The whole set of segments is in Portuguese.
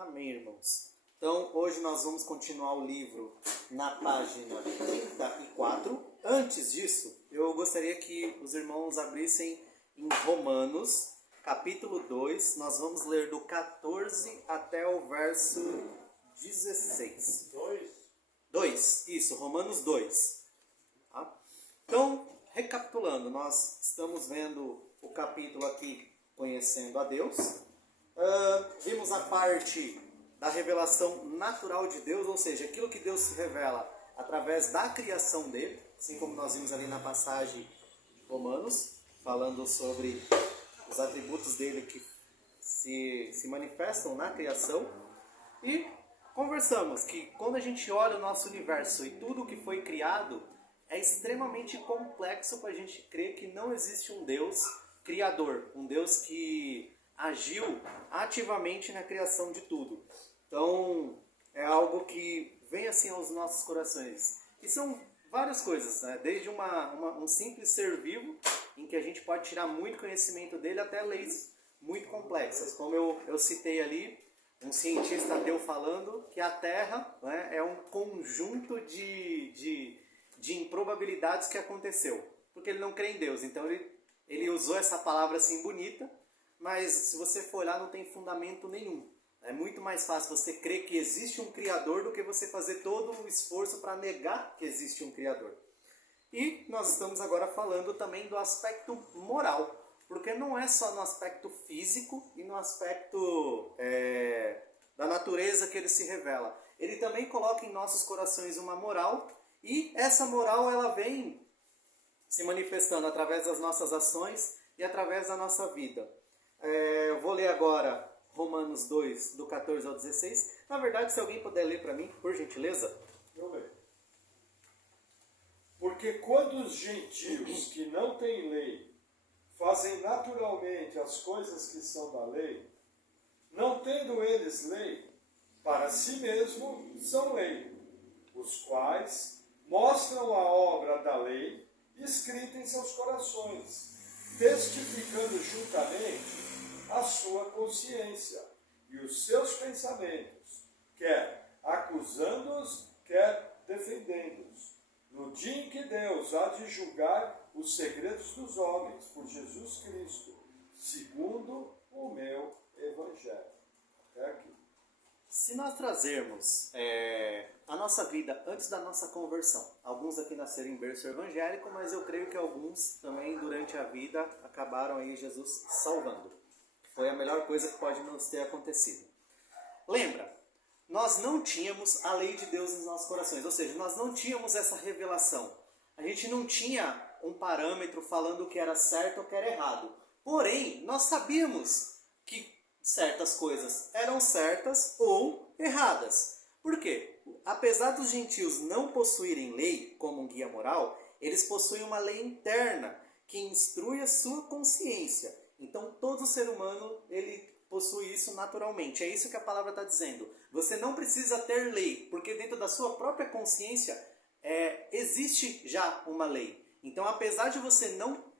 Amém, irmãos. Então, hoje nós vamos continuar o livro na página 34. Antes disso, eu gostaria que os irmãos abrissem em Romanos, capítulo 2. Nós vamos ler do 14 até o verso 16. 2, isso, Romanos 2. Tá? Então, recapitulando, nós estamos vendo o capítulo aqui, Conhecendo a Deus. Vimos a parte da revelação natural de Deus, ou seja, aquilo que Deus se revela através da criação dele, assim como nós vimos ali na passagem de Romanos, falando sobre os atributos dele que se manifestam na criação. E conversamos que quando a gente olha o nosso universo e tudo o que foi criado, é extremamente complexo para a gente crer que não existe um Deus criador, um Deus que agiu ativamente na criação de tudo. Então, é algo que vem assim aos nossos corações. E são várias coisas, né? Desde um simples ser vivo, em que a gente pode tirar muito conhecimento dele, até leis muito complexas. Como eu citei ali, um cientista ateu falando que a Terra, né, é um conjunto de improbabilidades que aconteceu. Porque ele não crê em Deus. Então, ele usou essa palavra assim bonita, mas se você for olhar, não tem fundamento nenhum. É muito mais fácil você crer que existe um Criador do que você fazer todo o esforço para negar que existe um Criador. E nós estamos agora falando também do aspecto moral, porque não é só no aspecto físico e no aspecto da natureza que ele se revela. Ele também coloca em nossos corações uma moral, e essa moral ela vem se manifestando através das nossas ações e através da nossa vida. Eu vou ler agora Romanos 2, do 14 ao 16. Na verdade, se alguém puder ler para mim, por gentileza. Eu leio. Porque quando os gentios que não têm lei fazem naturalmente as coisas que são da lei, não tendo eles lei, para si mesmo são lei, os quais mostram a obra da lei escrita em seus corações, testificando juntamente a sua consciência e os seus pensamentos, quer acusando-os, quer defendendo-os. No dia em que Deus há de julgar os segredos dos homens por Jesus Cristo, segundo o meu Evangelho. Até aqui. Se nós trazermos a nossa vida antes da nossa conversão, alguns aqui nasceram em berço evangélico, mas eu creio que alguns também durante a vida acabaram aí Jesus salvando. Foi a melhor coisa que pode nos ter acontecido. Lembra, nós não tínhamos a lei de Deus nos nossos corações, ou seja, nós não tínhamos essa revelação. A gente não tinha um parâmetro falando o que era certo ou o que era errado. Porém, nós sabíamos que certas coisas eram certas ou erradas. Por quê? Apesar dos gentios não possuírem lei como um guia moral, eles possuem uma lei interna que instrui a sua consciência. Então, todo ser humano, ele possui isso naturalmente. É isso que a palavra está dizendo. Você não precisa ter lei, porque dentro da sua própria consciência existe já uma lei. Então, apesar de você não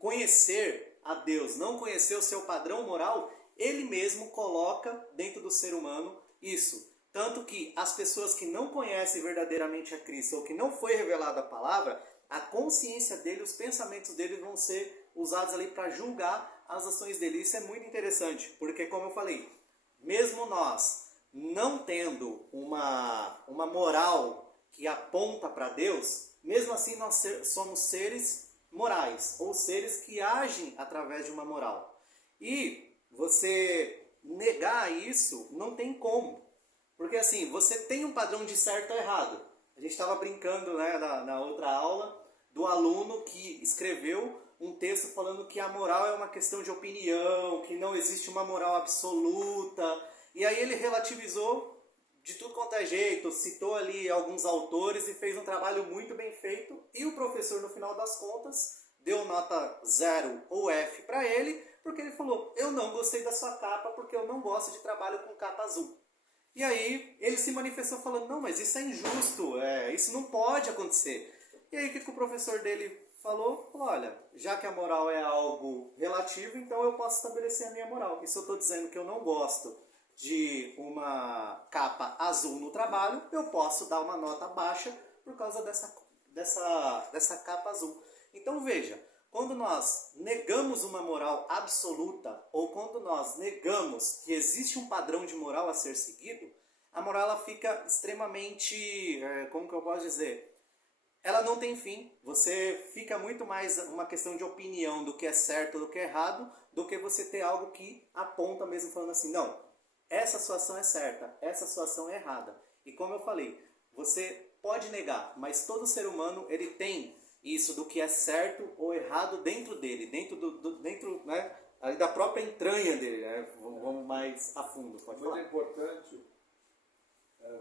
conhecer a Deus, não conhecer o seu padrão moral, ele mesmo coloca dentro do ser humano isso. Tanto que as pessoas que não conhecem verdadeiramente a Cristo, ou que não foi revelada a palavra, a consciência dele, os pensamentos dele vão ser usados ali para julgar as ações dele. Isso é muito interessante, porque como eu falei, mesmo nós não tendo uma moral que aponta para Deus, mesmo assim nós somos seres morais, ou seres que agem através de uma moral. E você negar isso não tem como, porque assim, você tem um padrão de certo ou errado. A gente estava brincando, né, na outra aula, do aluno que escreveu um texto falando que a moral é uma questão de opinião, que não existe uma moral absoluta. E aí ele relativizou de tudo quanto é jeito, citou ali alguns autores e fez um trabalho muito bem feito. E o professor, no final das contas, deu nota 0 ou F para ele, porque ele falou, eu não gostei da sua capa porque eu não gosto de trabalho com capa azul. E aí ele se manifestou falando, não, mas isso é injusto, isso não pode acontecer. E aí o que o professor dele falou, olha, já que a moral é algo relativo, então eu posso estabelecer a minha moral. E se eu estou dizendo que eu não gosto de uma capa azul no trabalho, eu posso dar uma nota baixa por causa dessa capa azul. Então veja, quando nós negamos uma moral absoluta, ou quando nós negamos que existe um padrão de moral a ser seguido, a moral ela fica extremamente, como que eu posso dizer? Ela não tem fim. Você fica muito mais uma questão de opinião do que é certo, do que é errado, do que você ter algo que aponta mesmo falando assim, não, essa situação é certa, essa situação é errada. E como eu falei, você pode negar, mas todo ser humano ele tem isso do que é certo ou errado dentro dele, dentro né, ali da própria entranha dele. Né? Vamos mais a fundo, pode falar. Muito importante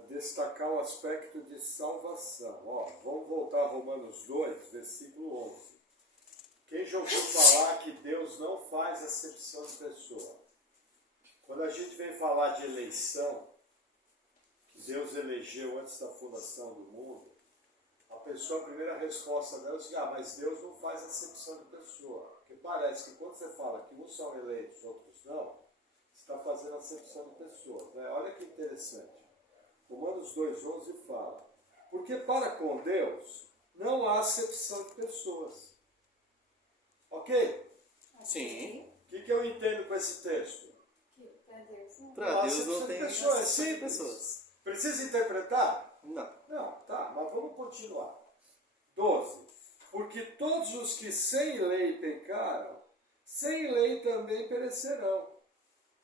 destacar o aspecto de salvação. Vamos voltar a Romanos 2, versículo 11. Quem já ouviu falar que Deus não faz acepção de pessoa? Quando a gente vem falar de eleição, que Deus elegeu antes da fundação do mundo, a pessoa, a primeira resposta dela é mas Deus não faz acepção de pessoa. Porque parece que quando você fala que uns são eleitos, outros não, você está fazendo acepção de pessoas. Né? Olha que interessante. Romanos 2,11 fala, porque para com Deus não há acepção de pessoas. Ok? Sim. O que eu entendo com esse texto? Para Deus não tem pessoas. É acepção de simples. pessoas. Precisa interpretar? Não. Não, tá, mas vamos continuar. 12. Porque todos os que sem lei pecaram, sem lei também perecerão.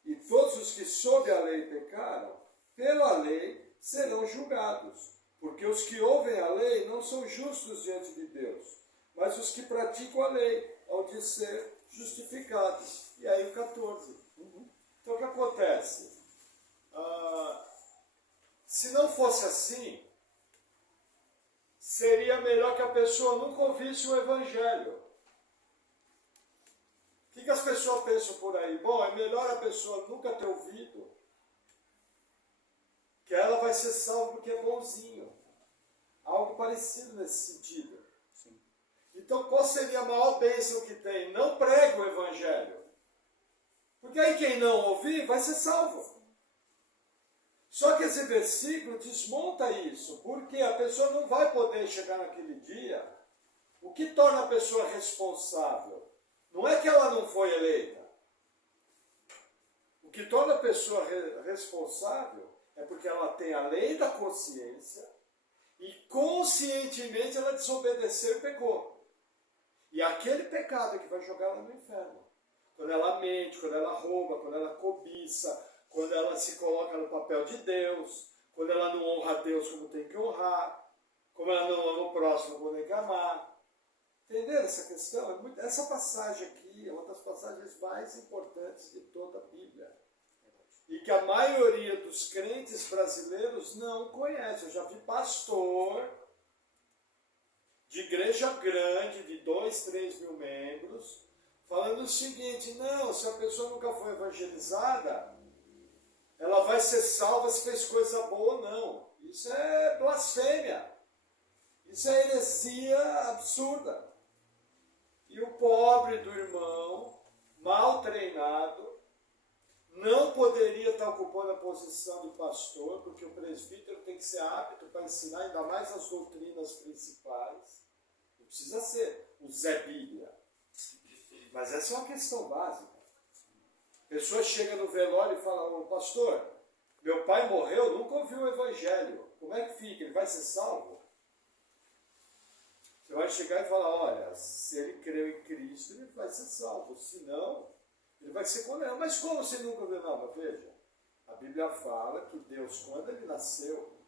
E todos os que sob a lei pecaram, pela lei serão julgados. Porque os que ouvem a lei não são justos diante de Deus, mas os que praticam a lei hão de ser justificados. E aí o 14. Então o que acontece? Se não fosse assim, seria melhor que a pessoa nunca ouvisse o Evangelho. O que as pessoas pensam por aí? Bom, é melhor a pessoa nunca ter ouvido, que ela vai ser salva porque é bonzinho. Algo parecido nesse sentido. Sim. Então, qual seria a maior bênção que tem? Não pregue o Evangelho. Porque aí quem não ouvir vai ser salvo. Só que esse versículo desmonta isso, porque a pessoa não vai poder chegar naquele dia. O que torna a pessoa responsável? Não é que ela não foi eleita. O que torna a pessoa responsável é porque ela tem a lei da consciência e conscientemente ela desobedeceu e pecou. E aquele pecado é que vai jogar ela no inferno. Quando ela mente, quando ela rouba, quando ela cobiça, quando ela se coloca no papel de Deus, quando ela não honra a Deus como tem que honrar, como ela não ama o próximo como tem que amar. Entenderam essa questão? Essa passagem aqui é uma das passagens mais importantes de toda a Bíblia. E que a maioria dos crentes brasileiros não conhece. Eu já vi pastor de igreja grande, de 2, 3 mil membros, falando o seguinte, não, se a pessoa nunca foi evangelizada, ela vai ser salva se fez coisa boa ou não. Isso é blasfêmia. Isso é heresia absurda. E o pobre do irmão, mal treinado, não poderia estar ocupando a posição de pastor, porque o presbítero tem que ser apto para ensinar ainda mais as doutrinas principais. Não precisa ser o Zé Bíblia. Mas essa é uma questão básica. A pessoa chega no velório e fala, pastor, meu pai morreu, nunca ouviu o Evangelho. Como é que fica? Ele vai ser salvo? Você vai chegar e falar, olha, se ele creu em Cristo, ele vai ser salvo. Se não, ele vai ser condenado. Mas como você nunca ouviu? Não, mas veja, a Bíblia fala que Deus, quando ele nasceu,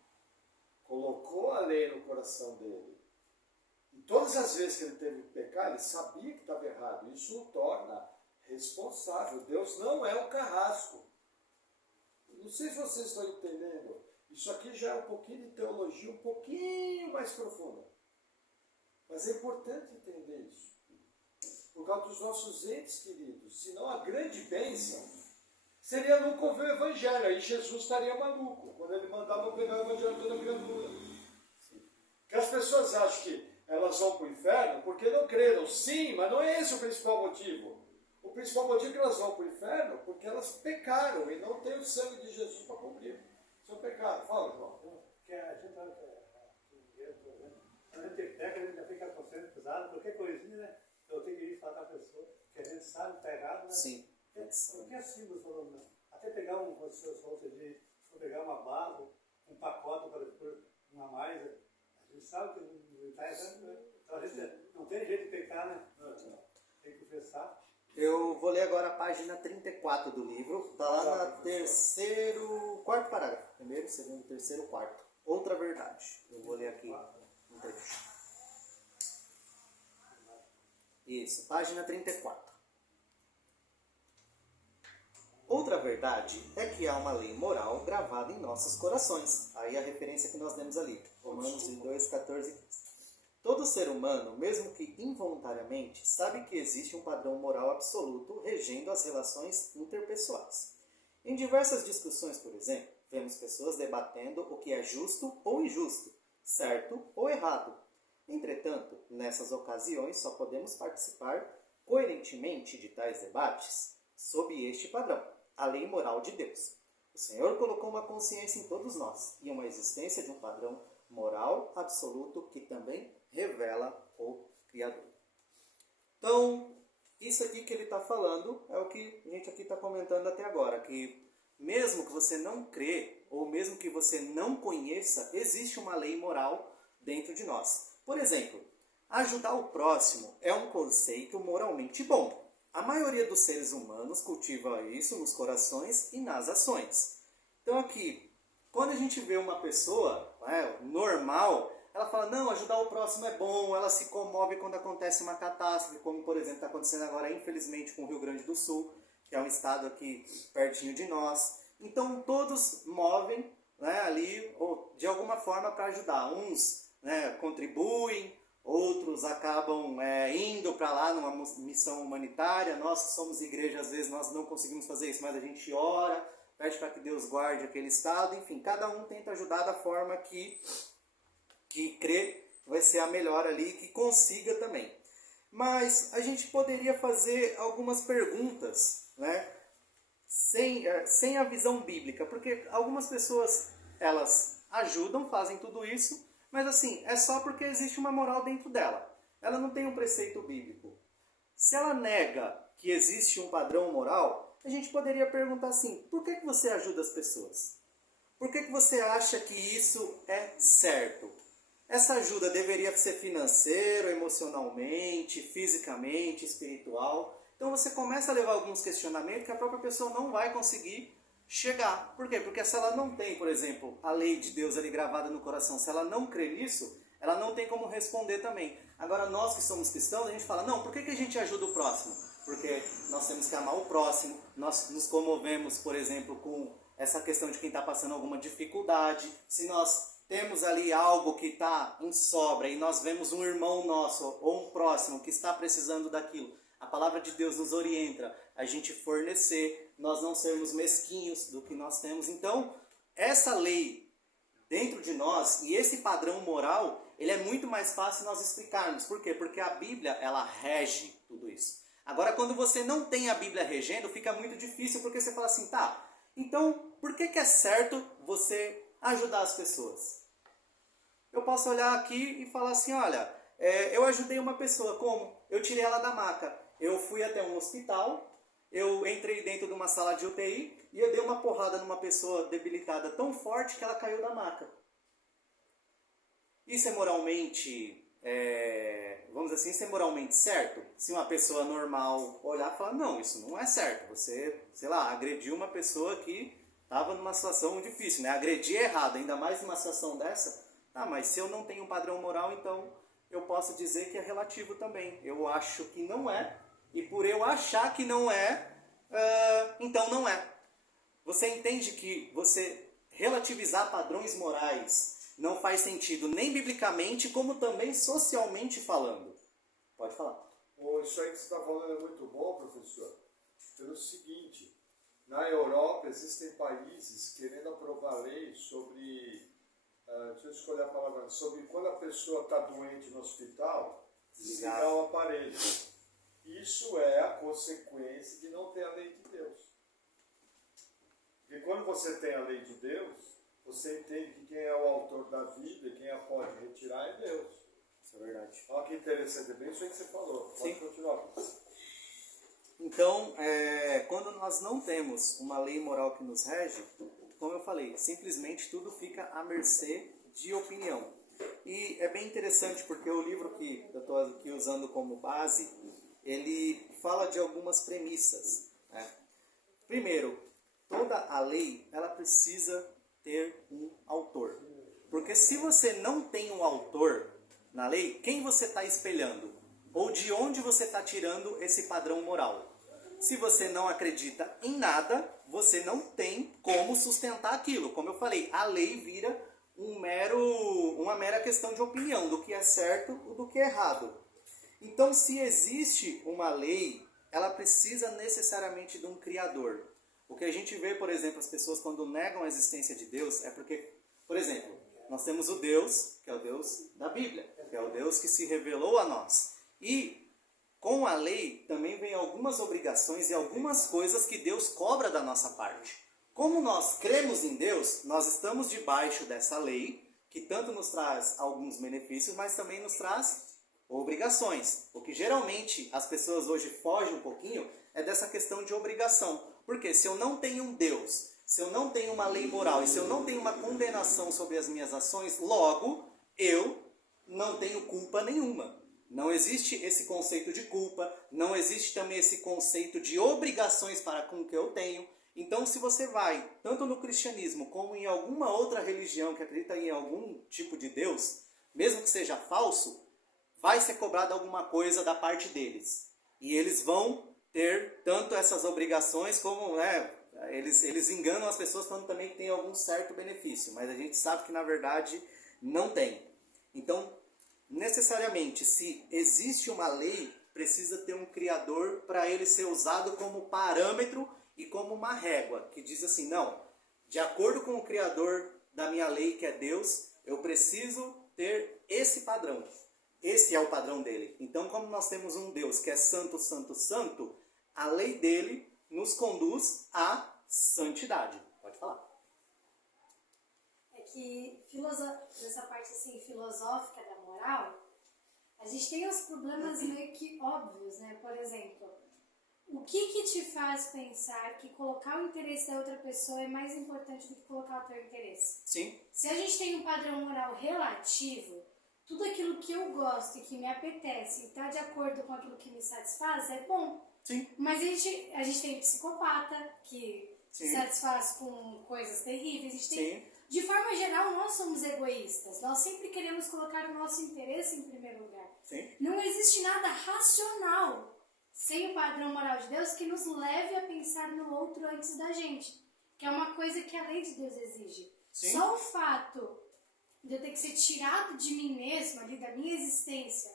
colocou a lei no coração dele. E todas as vezes que ele teve que pecar, ele sabia que estava errado. Isso o torna responsável. Deus não é um carrasco. Não sei se vocês estão entendendo. Isso aqui já é um pouquinho de teologia, um pouquinho mais profunda. Mas é importante entender isso. Por causa dos nossos entes queridos. Senão a grande bênção seria nunca ouvir o Evangelho. Aí Jesus estaria maluco. Quando ele mandava pegar o Evangelho de toda criatura. Porque as pessoas acham que elas vão para o inferno porque não creram. Sim, mas não é esse o principal motivo. O principal motivo que elas vão para o inferno, porque elas pecaram e não tem o sangue de Jesus para cobrir seu pecado. Fala, João. Que a gente peca, a gente já fica conscientizado, qualquer coisinha, né? Eu tenho que ir falar com a pessoa, que a gente sabe pegado, né? Sim. Porque assim, você falou, né? Até pegar pegar uma bala, um pacote para uma mais, a gente sabe que não está errando, né? Então a gente não tem jeito de pecar, né? Tem que confessar. Eu vou ler agora a página 34 do livro. Está lá no quarto parágrafo. Primeiro, segundo, terceiro, quarto. Outra verdade. Eu vou ler aqui um trecho. Isso, página 34. Outra verdade é que há uma lei moral gravada em nossos corações. Aí a referência que nós demos ali. Romanos 2, 14 e 15. Todo ser humano, mesmo que involuntariamente, sabe que existe um padrão moral absoluto regendo as relações interpessoais. Em diversas discussões, por exemplo, vemos pessoas debatendo o que é justo ou injusto, certo ou errado. Entretanto, nessas ocasiões só podemos participar coerentemente de tais debates sob este padrão, a lei moral de Deus. O Senhor colocou uma consciência em todos nós e uma existência de um padrão moral absoluto que também revela o Criador. Então, isso aqui que ele está falando é o que a gente aqui está comentando até agora, que mesmo que você não crê, ou mesmo que você não conheça, existe uma lei moral dentro de nós. Por exemplo, ajudar o próximo é um conceito moralmente bom. A maioria dos seres humanos cultiva isso nos corações e nas ações. Então aqui, quando a gente vê uma pessoa normal, ela fala, não, ajudar o próximo é bom, ela se comove quando acontece uma catástrofe, como por exemplo está acontecendo agora, infelizmente, com o Rio Grande do Sul, que é um estado aqui pertinho de nós. Então todos movem ali, ou, de alguma forma, para ajudar. Uns contribuem, outros acabam indo para lá numa missão humanitária. Nós que somos igreja, às vezes nós não conseguimos fazer isso, mas a gente ora, pede para que Deus guarde aquele estado. Enfim, cada um tenta ajudar da forma que crê vai ser a melhor ali, que consiga também. Mas a gente poderia fazer algumas perguntas, sem a visão bíblica, porque algumas pessoas, elas ajudam, fazem tudo isso, mas assim, é só porque existe uma moral dentro dela. Ela não tem um preceito bíblico. Se ela nega que existe um padrão moral, a gente poderia perguntar assim, por que você ajuda as pessoas? Por que você acha que isso é certo? Essa ajuda deveria ser financeira, emocionalmente, fisicamente, espiritual. Então você começa a levar alguns questionamentos que a própria pessoa não vai conseguir chegar. Por quê? Porque se ela não tem, por exemplo, a lei de Deus ali gravada no coração, se ela não crê nisso, ela não tem como responder também. Agora nós que somos cristãos, a gente fala, não, por que a gente ajuda o próximo? Porque nós temos que amar o próximo, nós nos comovemos, por exemplo, com essa questão de quem está passando alguma dificuldade. Se nós temos ali algo que está em sobra e nós vemos um irmão nosso ou um próximo que está precisando daquilo, a palavra de Deus nos orienta a gente fornecer, nós não sermos mesquinhos do que nós temos. Então, essa lei dentro de nós e esse padrão moral, ele é muito mais fácil nós explicarmos. Por quê? Porque a Bíblia, ela rege tudo isso. Agora, quando você não tem a Bíblia regendo, fica muito difícil, porque você fala assim, tá, então, por que é certo você ajudar as pessoas? Eu posso olhar aqui e falar assim, olha, eu ajudei uma pessoa, como? Eu tirei ela da maca. Eu fui até um hospital, eu entrei dentro de uma sala de UTI e eu dei uma porrada numa pessoa debilitada tão forte que ela caiu da maca. Isso é moralmente, vamos dizer assim, isso é moralmente certo? Se uma pessoa normal olhar e falar, não, isso não é certo. Você, sei lá, agrediu uma pessoa que estava numa situação difícil, né? Agredir é errado, ainda mais numa situação dessa. Ah, mas se eu não tenho um padrão moral, então eu posso dizer que é relativo também. Eu acho que não é, e por eu achar que não é, então não é. Você entende que você relativizar padrões morais não faz sentido nem biblicamente, como também socialmente falando. Pode falar. Isso aí que você está falando é muito bom, professor, pelo seguinte, na Europa existem países querendo aprovar leis sobre, deixa eu escolher a palavra, sobre quando a pessoa está doente no hospital, desligar o aparelho. Isso é a consequência de não ter a lei de Deus. Porque quando você tem a lei de Deus, você entende que quem é o autor da vida, quem a pode retirar é Deus. Isso é verdade. Olha que interessante, é bem isso aí que você falou. Pode Sim. continuar. Então, quando nós não temos uma lei moral que nos rege, como eu falei, simplesmente tudo fica à mercê de opinião. E é bem interessante porque o livro que eu estou aqui usando como base, ele fala de algumas premissas, né? Primeiro, toda a lei ela precisa ter um autor. Porque se você não tem um autor na lei, quem você está espelhando? Ou de onde você está tirando esse padrão moral? Se você não acredita em nada, você não tem como sustentar aquilo. Como eu falei, a lei vira uma mera questão de opinião, do que é certo ou do que é errado. Então, se existe uma lei, ela precisa necessariamente de um criador. O que a gente vê, por exemplo, as pessoas quando negam a existência de Deus é porque, por exemplo, nós temos o Deus, que é o Deus da Bíblia, que é o Deus que se revelou a nós. E com a lei também vem algumas obrigações e algumas coisas que Deus cobra da nossa parte. Como nós cremos em Deus, nós estamos debaixo dessa lei, que tanto nos traz alguns benefícios, mas também nos traz obrigações. O que geralmente as pessoas hoje fogem um pouquinho é dessa questão de obrigação. Porque se eu não tenho um Deus, se eu não tenho uma lei moral e se eu não tenho uma condenação sobre as minhas ações, logo eu não tenho culpa nenhuma. Não existe esse conceito de culpa, não existe também esse conceito de obrigações para com o que eu tenho. Então, se você vai, tanto no cristianismo como em alguma outra religião que acredita em algum tipo de Deus, mesmo que seja falso, vai ser cobrado alguma coisa da parte deles. E eles vão ter tanto essas obrigações como, eles enganam as pessoas falando também que tem algum certo benefício. Mas a gente sabe que, na verdade, não tem. Então, necessariamente, se existe uma lei, precisa ter um criador para ele ser usado como parâmetro e como uma régua, que diz assim, não, de acordo com o criador da minha lei, que é Deus, eu preciso ter esse padrão. Esse é o padrão dele. Então, como nós temos um Deus que é santo, santo, santo, a lei dele nos conduz à santidade. Pode falar. É que nessa parte assim, filosófica da moral, a gente tem os problemas meio que óbvios, né? Por exemplo, o que te faz pensar que colocar o interesse da outra pessoa é mais importante do que colocar o teu interesse? Sim. Se a gente tem um padrão moral relativo, tudo aquilo que eu gosto e que me apetece e está de acordo com aquilo que me satisfaz é bom. Sim. Mas a gente tem psicopata que se satisfaz com coisas terríveis. A gente tem, de forma geral, nós somos egoístas. Nós sempre queremos colocar o nosso interesse em primeiro lugar. Sim. Não existe nada racional sem o padrão moral de Deus que nos leve a pensar no outro antes da gente. Que é uma coisa que a lei de Deus exige. Sim. Só o fato de eu ter que ser tirado de mim mesmo, ali da minha existência,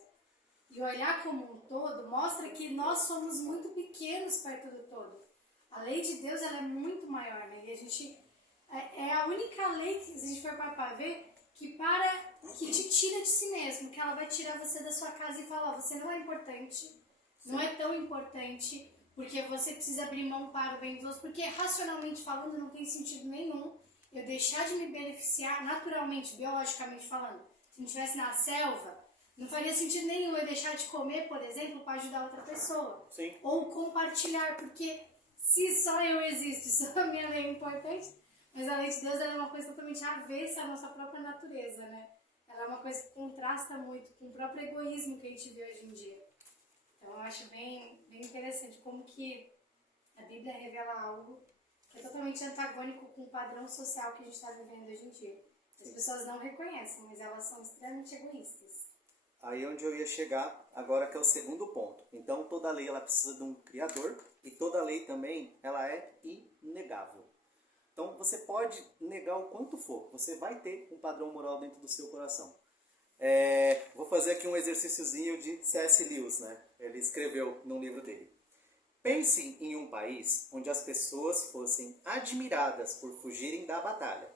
e olhar como um todo, mostra que nós somos muito pequenos perto do todo. A lei de Deus ela é muito maior, né? E a gente é a única lei que, se a gente for para ver, que te tira de si mesmo, que ela vai tirar você da sua casa e falar, você não é importante, não é tão importante, porque você precisa abrir mão para o bem dos outros, porque racionalmente falando não tem sentido nenhum eu deixar de me beneficiar naturalmente, biologicamente falando. Se não estivesse na selva, não faria sentido nenhum eu deixar de comer, por exemplo, para ajudar outra pessoa. Sim. Ou compartilhar, porque se só eu existo, só a minha lei é importante, mas a lei de Deus é uma coisa totalmente avessa à nossa própria natureza, né? Ela é uma coisa que contrasta muito com o próprio egoísmo que a gente vê hoje em dia. Então eu acho bem interessante como que a Bíblia revela algo que é totalmente antagônico com o padrão social que a gente está vivendo hoje em dia. As pessoas não reconhecem, mas elas são extremamente egoístas. Aí onde eu ia chegar, agora que é o segundo ponto. Então toda lei ela precisa de um criador e toda lei também ela é inegável. Então você pode negar o quanto for, você vai ter um padrão moral dentro do seu coração. Vou fazer aqui um exercíciozinho de C.S. Lewis, né? Ele escreveu num livro dele. Pense em um país onde as pessoas fossem admiradas por fugirem da batalha,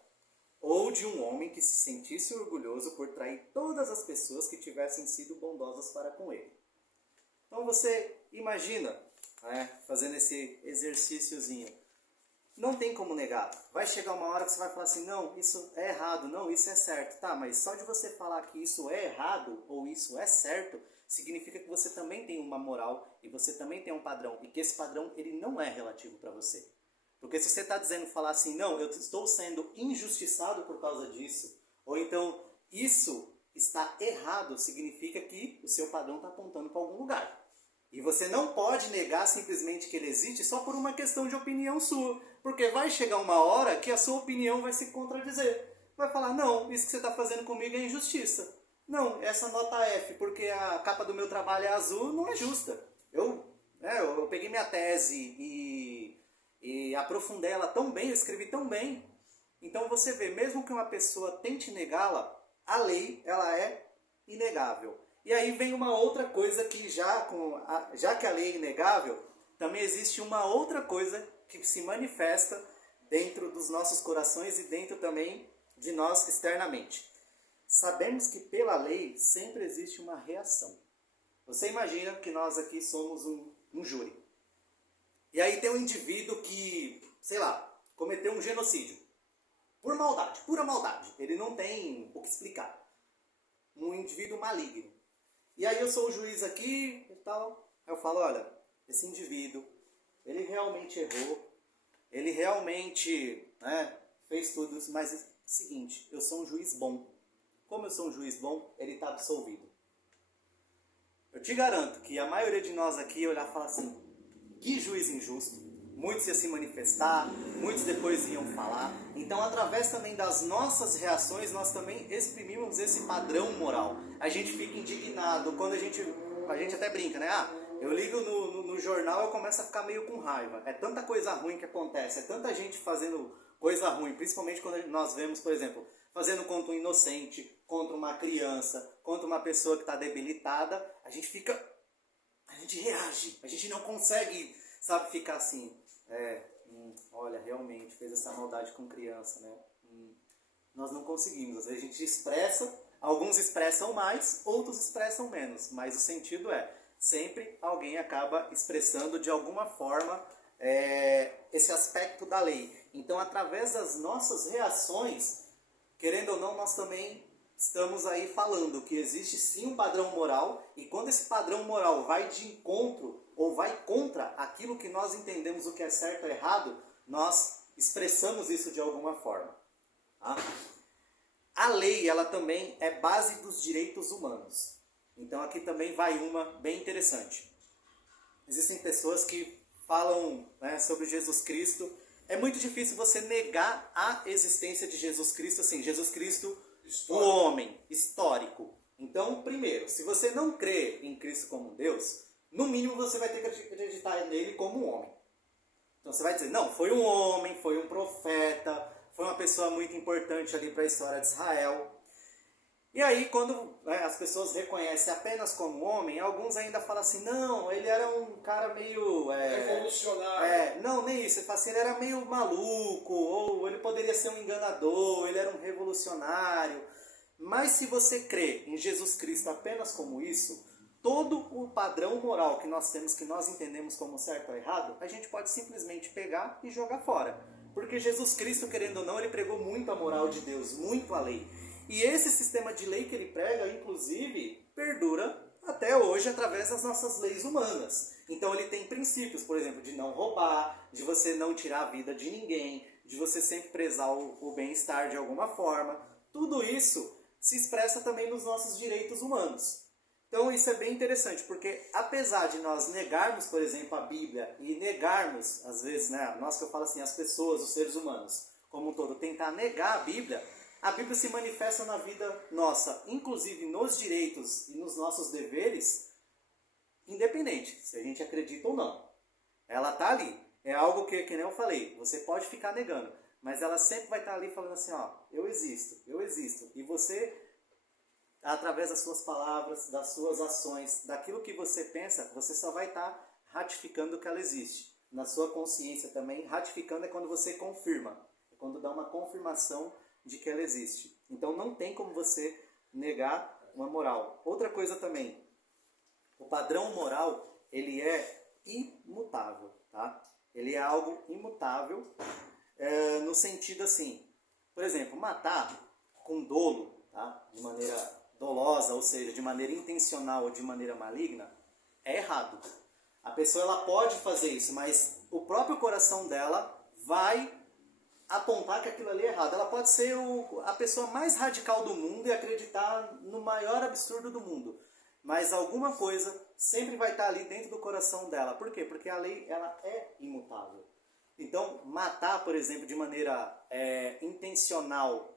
ou de um homem que se sentisse orgulhoso por trair todas as pessoas que tivessem sido bondosas para com ele. Então você Imagina, né, fazendo esse exercíciozinho. Não tem como negar. Vai chegar uma hora que você vai falar assim, não, isso é errado, não, isso é certo. Tá, mas só de você falar que isso é errado ou isso é certo, significa que você também tem uma moral e você também tem um padrão. E que esse padrão, ele não é relativo para você. Porque se você está dizendo, falar assim, não, eu estou sendo injustiçado por causa disso, ou então isso está errado, significa que o seu padrão está apontando para algum lugar. E você não pode negar simplesmente que ele existe só por uma questão de opinião sua. Porque vai chegar uma hora que a sua opinião vai se contradizer. Vai falar, não, isso que você está fazendo comigo é injustiça. Não, essa nota F, porque a capa do meu trabalho é azul, não é justa. Eu peguei minha tese e aprofundei ela tão bem, eu escrevi tão bem. Então você vê, mesmo que uma pessoa tente negá-la, a lei ela é inegável. E aí vem uma outra coisa que já que a lei é inegável, também existe uma outra coisa que se manifesta dentro dos nossos corações e dentro também de nós externamente. Sabemos que pela lei sempre existe uma reação. Você imagina que nós aqui somos um júri. E aí tem um indivíduo que, sei lá, cometeu um genocídio. Por maldade, pura maldade. Ele não tem o que explicar. Um indivíduo maligno. E aí eu sou o juiz aqui e tal. Eu falo, olha, esse indivíduo, ele realmente errou. Ele realmente fez tudo isso. Mas é o seguinte, eu sou um juiz bom. Como eu sou um juiz bom, ele está absolvido. Eu te garanto que a maioria de nós aqui ia olhar e falar assim, que juiz injusto. Muitos iam se manifestar, muitos depois iam falar. Então, através também das nossas reações, nós também exprimimos esse padrão moral. A gente fica indignado, quando a gente até brinca, né? Eu ligo no jornal e eu começo a ficar meio com raiva. É tanta coisa ruim que acontece, é tanta gente fazendo coisa ruim, principalmente quando nós vemos, por exemplo, fazendo contra um inocente, contra uma criança, contra uma pessoa que está debilitada, a gente reage, a gente não consegue, sabe, ficar assim, olha, realmente fez essa maldade com criança, né? Nós não conseguimos, às vezes a gente expressa, alguns expressam mais, outros expressam menos, mas o sentido sempre alguém acaba expressando de alguma forma esse aspecto da lei. Então, através das nossas reações, querendo ou não, nós também estamos aí falando que existe sim um padrão moral, e quando esse padrão moral vai de encontro ou vai contra aquilo que nós entendemos o que é certo ou errado, nós expressamos isso de alguma forma. Tá? A lei, ela também é base dos direitos humanos. Então aqui também vai uma bem interessante. Existem pessoas que falam sobre Jesus Cristo. É muito difícil você negar a existência de Jesus Cristo, assim, Jesus Cristo, o homem histórico. Então, primeiro, se você não crê em Cristo como Deus, no mínimo você vai ter que acreditar nele como um homem. Então você vai dizer, não, foi um homem, foi um profeta, foi uma pessoa muito importante ali para a história de Israel. E aí, quando as pessoas reconhecem apenas como homem, alguns ainda falam assim, não, ele era um cara meio... revolucionário. Não, nem isso. Ele fala assim, ele era meio maluco, ou ele poderia ser um enganador, ele era um revolucionário. Mas se você crê em Jesus Cristo apenas como isso, todo o padrão moral que nós temos, que nós entendemos como certo ou errado, a gente pode simplesmente pegar e jogar fora. Porque Jesus Cristo, querendo ou não, ele pregou muito a moral de Deus, muito a lei. E esse sistema de lei que ele prega, inclusive, perdura até hoje através das nossas leis humanas. Então ele tem princípios, por exemplo, de não roubar, de você não tirar a vida de ninguém, de você sempre prezar o bem-estar de alguma forma. Tudo isso se expressa também nos nossos direitos humanos. Então isso é bem interessante, porque apesar de nós negarmos, por exemplo, a Bíblia, e negarmos, às vezes, nós que eu falo assim, as pessoas, os seres humanos, como um todo, tentar negar a Bíblia se manifesta na vida nossa, inclusive nos direitos e nos nossos deveres, independente se a gente acredita ou não. Ela está ali. É algo que nem eu falei, você pode ficar negando, mas ela sempre vai estar ali falando assim, eu existo. E você, através das suas palavras, das suas ações, daquilo que você pensa, você só vai estar ratificando que ela existe. Na sua consciência também, ratificando é quando você confirma, é quando dá uma confirmação de que ela existe. Então não tem como você negar uma moral. Outra coisa também, o padrão moral, ele é imutável, tá? Ele é algo imutável, no sentido assim, por exemplo, matar com dolo, tá? De maneira dolosa, ou seja, de maneira intencional ou de maneira maligna, é errado. A pessoa ela pode fazer isso, mas o próprio coração dela vai apontar que aquilo ali é errado. Ela pode ser a pessoa mais radical do mundo e acreditar no maior absurdo do mundo. Mas alguma coisa sempre vai estar ali dentro do coração dela. Por quê? Porque a lei ela é imutável. Então, matar, por exemplo, de maneira intencional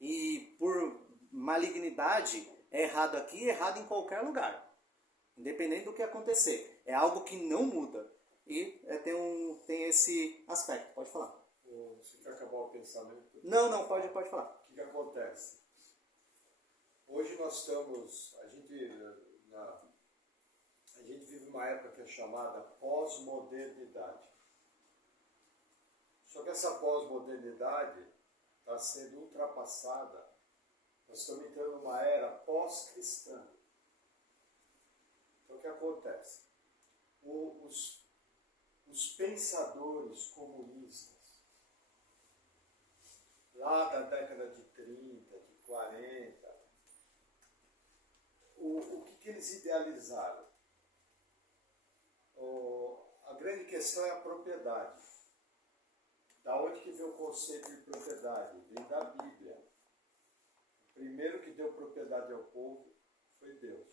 e por malignidade é errado aqui e errado em qualquer lugar. Independente do que acontecer. É algo que não muda. E tem esse aspecto. Pode falar. Você quer acabar o pensamento? Não, pode falar. O que acontece? Hoje nós estamos, a gente vive uma época que é chamada pós-modernidade. Só que essa pós-modernidade está sendo ultrapassada. Nós estamos entrando numa era pós-cristã. Então o que acontece? Os pensadores comunistas, lá da década de 30, de 40, o que eles idealizaram? A grande questão é a propriedade. Da onde que veio o conceito de propriedade? Vem da Bíblia. O primeiro que deu propriedade ao povo foi Deus.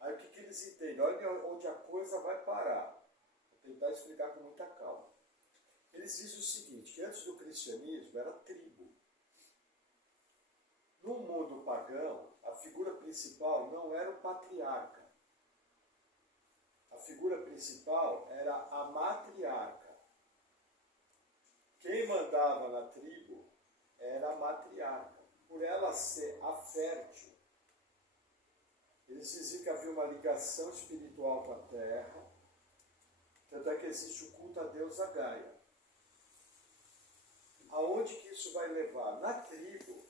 Aí o que eles entendem? Olha onde a coisa vai parar. Vou tentar explicar com muita calma. Eles dizem o seguinte, que antes do cristianismo era tribo. No mundo pagão, a figura principal não era o patriarca. A figura principal era a matriarca. Quem mandava na tribo era a matriarca. Por ela ser a fértil, eles diziam que havia uma ligação espiritual com a terra, tanto é que existe o culto a deusa Gaia. Aonde que isso vai levar? Na tribo,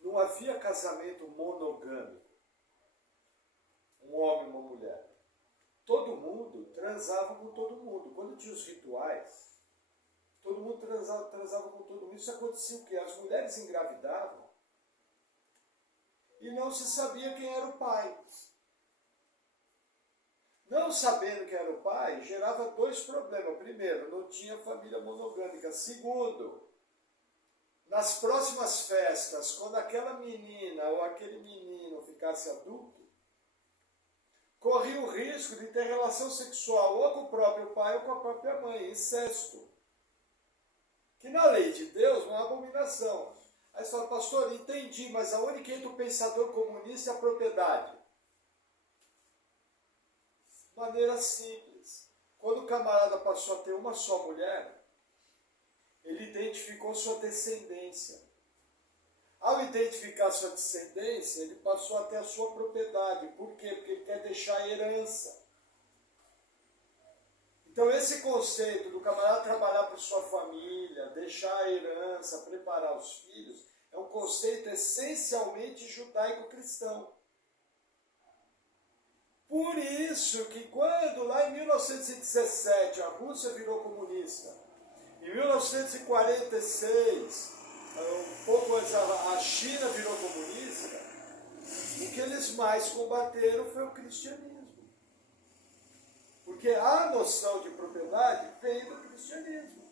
não havia casamento monogâmico. Um homem e uma mulher. Todo mundo transava com todo mundo. Quando tinha os rituais, todo mundo transava com todo mundo. Isso acontecia o quê? As mulheres engravidavam e não se sabia quem era o pai. Não sabendo quem era o pai, gerava dois problemas. Primeiro, não tinha família monogâmica. Segundo, nas próximas festas, quando aquela menina ou aquele menino ficasse adulto, corria o risco de ter relação sexual ou com o próprio pai ou com a própria mãe, incesto. Que na lei de Deus não é abominação. Aí você fala, pastor, entendi, mas aonde que entra o pensador comunista e a propriedade? De maneira simples. Quando o camarada passou a ter uma só mulher, ele identificou sua descendência. Ao identificar sua descendência, ele passou a ter a sua propriedade. Por quê? Porque ele quer deixar a herança. Então esse conceito do camarada trabalhar para sua família, deixar a herança, preparar os filhos, é um conceito essencialmente judaico-cristão. Por isso que quando lá em 1917 a Rússia virou comunista, em 1946, um pouco antes a China virou comunista, o que eles mais combateram foi o cristianismo. Porque a noção de propriedade vem do cristianismo.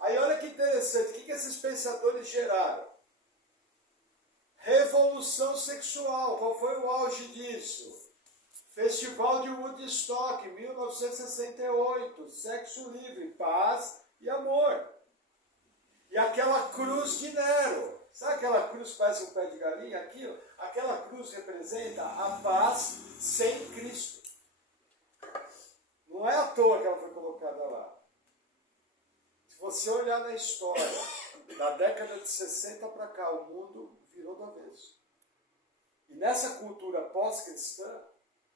Aí olha que interessante, o que esses pensadores geraram? Revolução sexual. Qual foi o auge disso? Festival de Woodstock, 1968, sexo livre, paz e amor. E aquela cruz de Nero, sabe aquela cruz que parece um pé de galinha? Aquela cruz representa a paz sem Cristo. Não é à toa que ela foi colocada lá. Se você olhar na história, da década de 60 para cá, o mundo virou do avesso. E nessa cultura pós-cristã,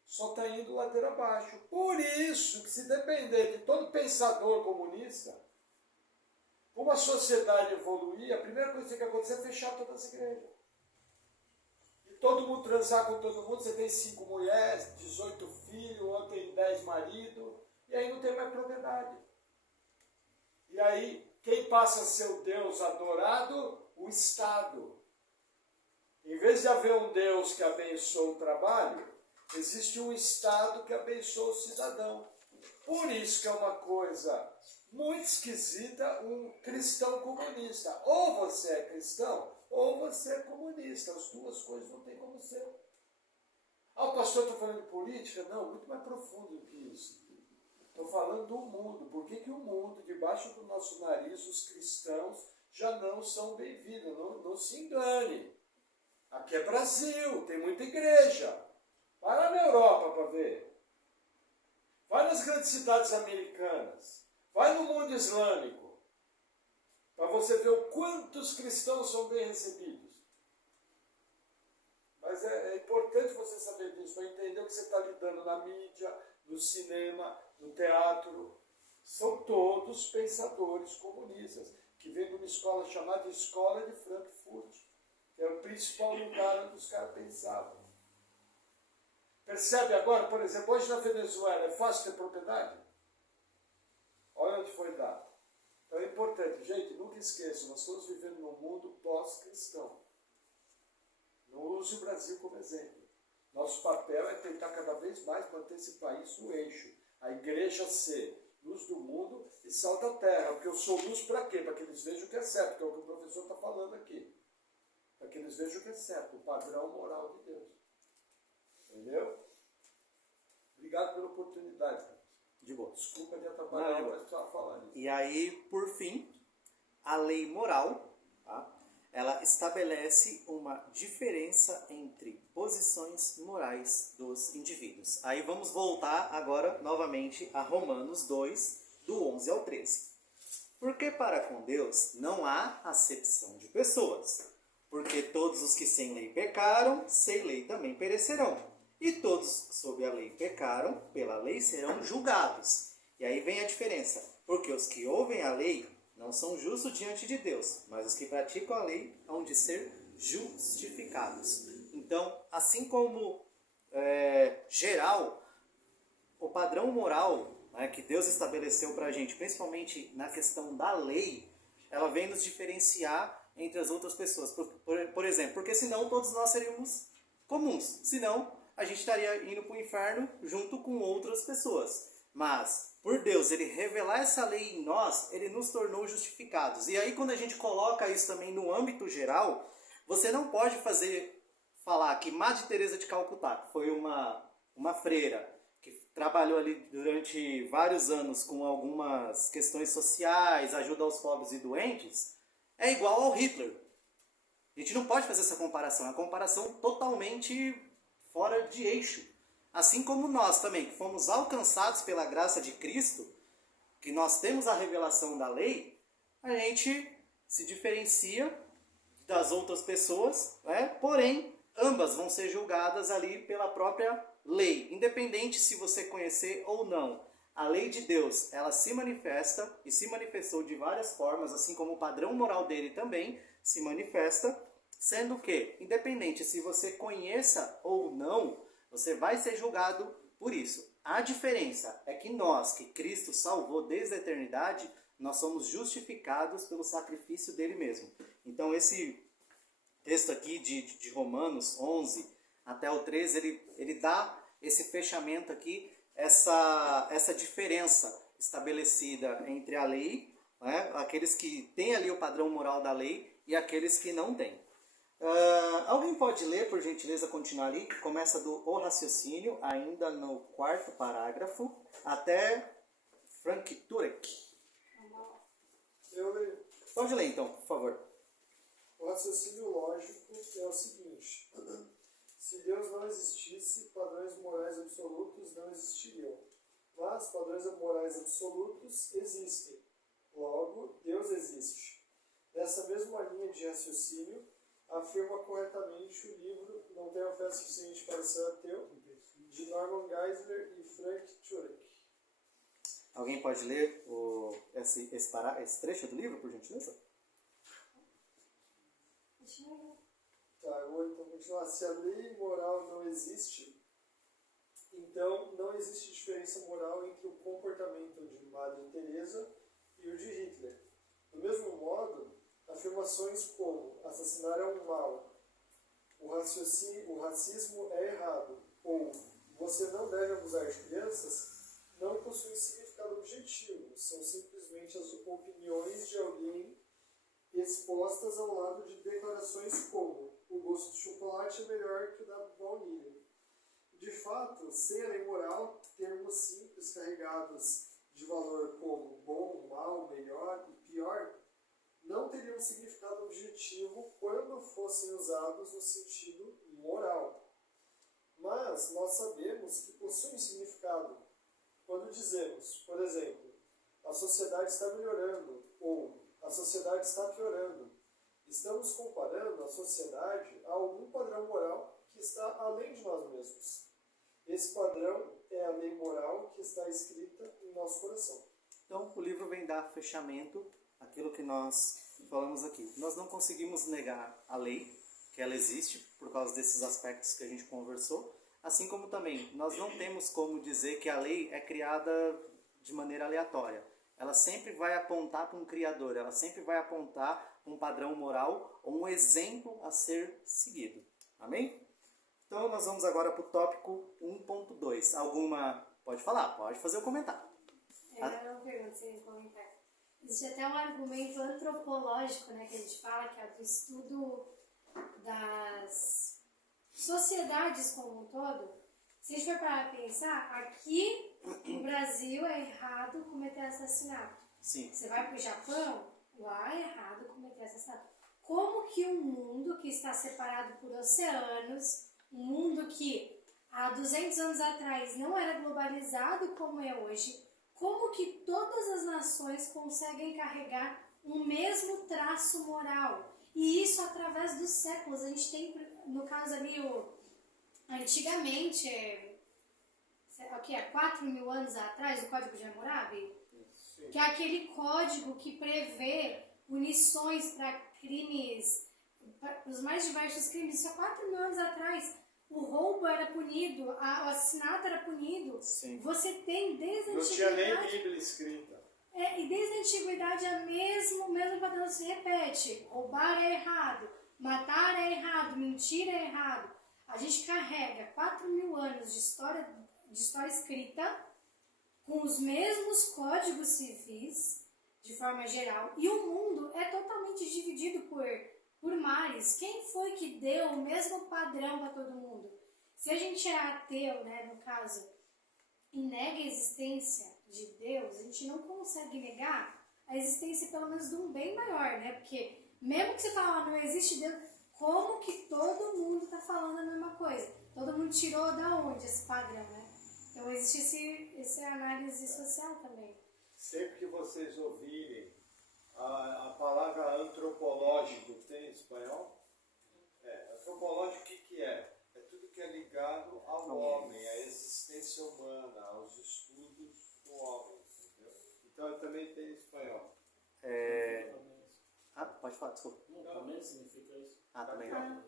só está indo ladeira abaixo. Por isso que, se depender de todo pensador comunista, como a sociedade evoluir, a primeira coisa que tem que acontecer é fechar todas as igrejas. E todo mundo transar com todo mundo, você tem 5 mulheres, 18 filhos, ou tem 10 maridos, e aí não tem mais propriedade. E aí, quem passa a ser o Deus adorado? O Estado. Em vez de haver um Deus que abençoa o trabalho, existe um Estado que abençoa o cidadão. Por isso que é uma coisa muito esquisita um cristão comunista. Ou você é cristão, ou você é comunista. As duas coisas não tem como ser. Ah, o pastor está falando de política? Não, muito mais profundo do que isso. Estou falando do mundo. Por que o mundo, debaixo do nosso nariz, os cristãos já não são bem-vindos? Não se engane. Aqui é Brasil, tem muita igreja. Vai lá na Europa para ver. Vai nas grandes cidades americanas. Vai no mundo islâmico. Para você ver o quantos cristãos são bem recebidos. Mas é importante você saber disso, para entender o que você está lidando na mídia, no cinema, no teatro. São todos pensadores comunistas, que vêm de uma escola chamada Escola de Frankfurt, que é o principal lugar onde os caras pensavam. Percebe agora, por exemplo, hoje na Venezuela é fácil ter propriedade? Olha onde foi dado. Então é importante, gente, nunca esqueçam, nós estamos vivendo num mundo pós-cristão. Não use o Brasil como exemplo. Nosso papel é tentar cada vez mais manter esse país no eixo. A igreja ser luz do mundo e sal da terra. Porque eu sou luz para quê? Para que eles vejam o que é certo, que é o que o professor está falando aqui. Para que eles vejam o que é certo, o padrão moral de Deus. Entendeu? Obrigado pela oportunidade. De boa. Desculpa de atrapalhar, mas precisava falar isso. E aí, por fim, a lei moral, tá? Ela estabelece uma diferença entre posições morais dos indivíduos. Aí vamos voltar agora novamente a Romanos 2, do 11 ao 13. Porque para com Deus não há acepção de pessoas. Porque todos os que sem lei pecaram, sem lei também perecerão. E todos que sob a lei pecaram, pela lei serão julgados. E aí vem a diferença. Porque os que ouvem a lei não são justos diante de Deus, mas os que praticam a lei hão de ser justificados. Então, assim como geral, o padrão moral, né, que Deus estabeleceu para a gente, principalmente na questão da lei, ela vem nos diferenciar entre as outras pessoas. Por exemplo, porque senão todos nós seríamos comuns. Senão a gente estaria indo para o inferno junto com outras pessoas. Mas, por Deus, Ele revelar essa lei em nós, Ele nos tornou justificados. E aí, quando a gente coloca isso também no âmbito geral, você não pode falar que Madre Teresa de Calcutá, que foi uma freira, que trabalhou ali durante vários anos com algumas questões sociais, ajuda aos pobres e doentes, é igual ao Hitler. A gente não pode fazer essa comparação, é uma comparação totalmente fora de eixo. Assim como nós também, que fomos alcançados pela graça de Cristo, que nós temos a revelação da lei, a gente se diferencia das outras pessoas, né? Porém, ambas vão ser julgadas ali pela própria lei, independente se você conhecer ou não. A lei de Deus, ela se manifesta e se manifestou de várias formas, assim como o padrão moral dele também se manifesta, sendo que, independente se você conheça ou não, você vai ser julgado por isso. A diferença é que nós, que Cristo salvou desde a eternidade, nós somos justificados pelo sacrifício dele mesmo. Então esse texto aqui de Romanos 11 até o 13, ele dá esse fechamento aqui, essa diferença estabelecida entre a lei, né, aqueles que têm ali o padrão moral da lei e aqueles que não têm. Alguém pode ler, por gentileza, continuar ali, que começa do O Raciocínio, ainda no 4º parágrafo, até Frank Turek. Eu leio. Pode ler então, por favor. O raciocínio lógico é o seguinte: se Deus não existisse, padrões morais absolutos não existiriam. Mas padrões morais absolutos existem. Logo, Deus existe. Dessa mesma linha de raciocínio, afirma corretamente o livro Não Tenho Fé Suficiente para Ser Ateu, de Norman Geisler e Frank Turek. Alguém pode ler esse trecho do livro, por gentileza? Tá, eu vou então continuar. Se a lei moral não existe, então não existe diferença moral entre o comportamento de Madre Teresa e o de Hitler. Do mesmo modo, afirmações como assassinar é um mal, o racismo é errado, ou você não deve abusar de crianças, não possuem significado objetivo, são simplesmente as opiniões de alguém expostas ao lado de declarações como o gosto de chocolate é melhor que o da baunilha. De fato, sem a lei moral, termos simples carregados de valor como bom, mal, melhor e pior não teriam significado objetivo quando fossem usados no sentido moral. Mas nós sabemos que possuem significado quando dizemos, por exemplo, a sociedade está melhorando ou a sociedade está piorando. Estamos comparando a sociedade a algum padrão moral que está além de nós mesmos. Esse padrão é a lei moral que está escrita em nosso coração. Então, o livro vem dar fechamento àquilo que nós falamos aqui. Nós não conseguimos negar a lei, que ela existe, por causa desses aspectos que a gente conversou, assim como também nós não temos como dizer que a lei é criada de maneira aleatória. Ela sempre vai apontar para um criador, ela sempre vai apontar um padrão moral ou um exemplo a ser seguido. Amém? Então, nós vamos agora para o tópico 1.2. Alguma... Pode falar, pode fazer o comentário. Eu não pergunto sem comentar. Existe até um argumento antropológico, né, que a gente fala, que é do estudo das sociedades como um todo. Se a gente for parar para pensar, aqui no Brasil é errado cometer assassinato. Sim. Você vai para o Japão, lá é errado cometer assassinato. Como que um mundo que está separado por oceanos, um mundo que há 200 anos atrás não era globalizado como é hoje, como que todas as nações conseguem carregar um mesmo traço moral? E isso através dos séculos. A gente tem, no caso ali, antigamente, o que é, 4.000 anos atrás, o Código de Hammurabi? Sim. Que é aquele código que prevê punições para crimes, para os mais diversos crimes. Só 4.000 anos atrás, o roubo era punido, o assassinato era punido. Sim. Você tem desde a antiguidade... Não tinha nem Bíblia escrita. E desde a antiguidade o mesmo padrão se repete. Roubar é errado, matar é errado, mentir é errado. A gente carrega 4.000 anos de história escrita, com os mesmos códigos civis, de forma geral, e o mundo é totalmente dividido por mares. Quem foi que deu o mesmo padrão para todo mundo? Se a gente é ateu, né, no caso, e nega a existência de Deus, a gente não consegue negar a existência pelo menos de um bem maior, né? Porque mesmo que você fala, não existe Deus, como que todo mundo está falando a mesma coisa? Todo mundo tirou da onde esse padrão, né? Então existe essa análise social também. Sempre que vocês ouvirem a palavra antropológico, tem em espanhol? Antropológico o que é? É tudo que é ligado ao homem, à existência humana, aos estudos do homem, entendeu? Então também tem em espanhol. Pode falar, desculpa. Também significa isso. Também não.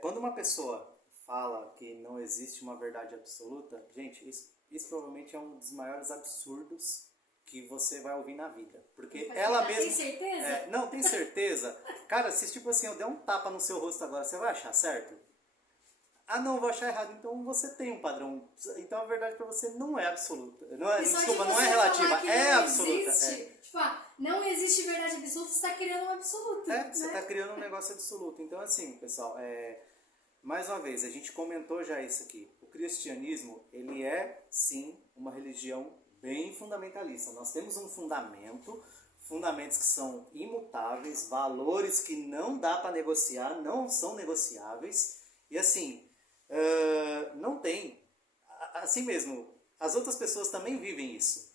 Quando uma pessoa fala que não existe uma verdade absoluta, gente, isso provavelmente é um dos maiores absurdos que você vai ouvir na vida. Porque ela mesma... Tem certeza? Não, tem certeza? Cara, se tipo assim, eu der um tapa no seu rosto agora, você vai achar certo? Não, vou achar errado. Então você tem um padrão. Então a verdade pra você não é absoluta. Não é relativa, é absoluta. Tipo, não existe verdade absoluta, você está criando um absoluto. Você está criando um negócio absoluto. Então assim, pessoal, mais uma vez, a gente comentou já isso aqui. O cristianismo, ele é sim uma religião bem fundamentalista. Nós temos um fundamentos que são imutáveis, valores que não dá para negociar, não são negociáveis. E assim, não tem. Assim mesmo, as outras pessoas também vivem isso.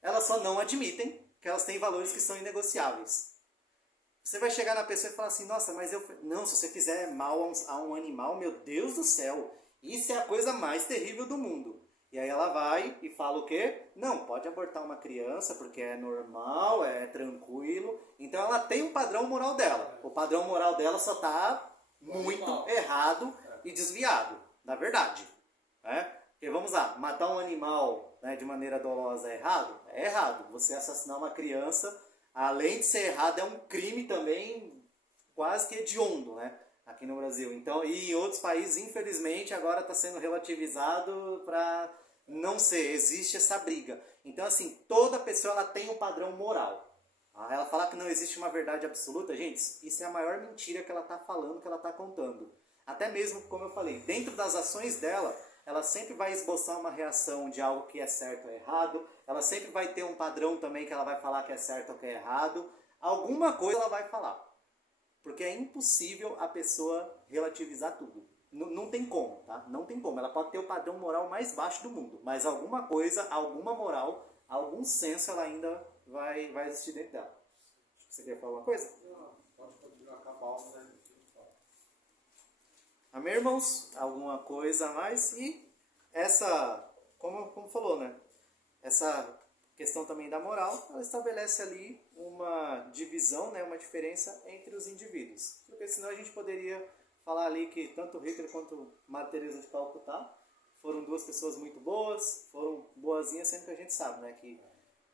Elas só não admitem que elas têm valores que são inegociáveis. Você vai chegar na pessoa e falar assim, nossa, mas não, se você fizer mal a um animal, meu Deus do céu, isso é a coisa mais terrível do mundo. E aí ela vai e fala o quê? Não, pode abortar uma criança porque é normal, é tranquilo. Então ela tem um padrão moral dela. O padrão moral dela só está muito errado e desviado, na verdade. Né? Porque vamos lá, matar um animal, né, de maneira dolosa é errado? É errado. Você assassinar uma criança, além de ser errado, é um crime também quase que hediondo, né? Aqui no Brasil. Então, e em outros países, infelizmente, agora está sendo relativizado para não ser. Existe essa briga. Então, assim, toda pessoa ela tem um padrão moral. Ela falar que não existe uma verdade absoluta, gente, isso é a maior mentira que ela está falando, que ela está contando. Até mesmo, como eu falei, dentro das ações dela, ela sempre vai esboçar uma reação de algo que é certo ou errado. Ela sempre vai ter um padrão também que ela vai falar que é certo ou que é errado. Alguma coisa ela vai falar. Porque é impossível a pessoa relativizar tudo. Não tem como, tá? Não tem como. Ela pode ter o padrão moral mais baixo do mundo, mas alguma coisa, alguma moral, algum senso ela ainda vai existir dentro dela. Você quer falar alguma coisa? Não, pode continuar com a pausa, né? Amém, irmãos? Alguma coisa a mais? E essa, como falou, né? Essa questão também da moral, ela estabelece ali uma divisão, né, uma diferença entre os indivíduos. Porque senão a gente poderia falar ali que tanto Hitler quanto Madre Teresa de Calcutá foram duas pessoas muito boas, foram boazinhas, sendo que a gente sabe, né, que